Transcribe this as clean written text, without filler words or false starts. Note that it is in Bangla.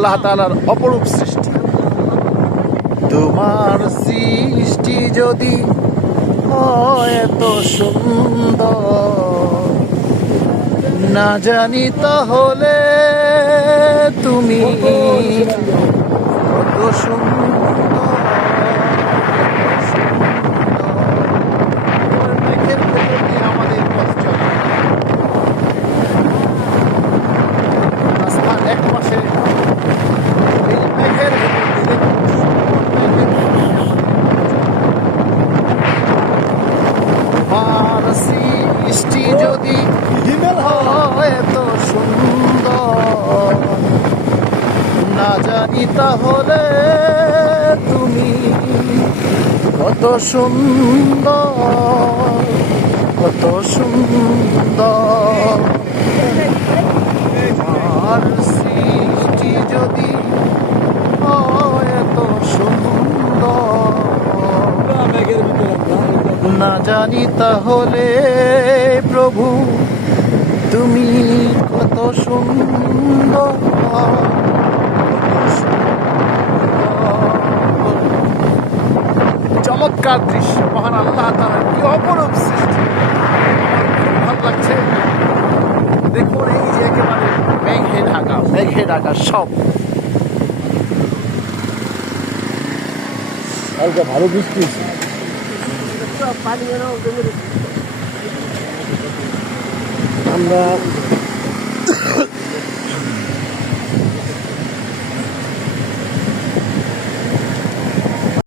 আল্লাহ তাআলার অপরূপ সৃষ্টি। তোমার সৃষ্টি যদি হয় এত সুন্দর, না জানি তাহলে তুমি কত সুন্দর। মেঘের ভেতর দিয়ে আমাদের পথ চলে, রাস্তার এক পাশে মেঘের ভেতর দিয়ে তোমার সৃষ্টি যদি হয় এত সুন্দর, না জানি তাহলে তুমি কত সুন্দর, কত সুন্দর। তোমার সৃষ্টি যদি হয় এত সুন্দর, না জানি তাহলে প্রভু তুমি কত সুন্দর, চমৎকার দৃশ্য। মহান আল্লাহ তাআলার কি অপরূপ সৃষ্টি, আমার খুব ভালো লাগছে। দেখুন এই যে একেবারে মেঘে ঢাকা, মেঘে ঢাকা সব। হালকা ভালো বৃষ্টি আমরা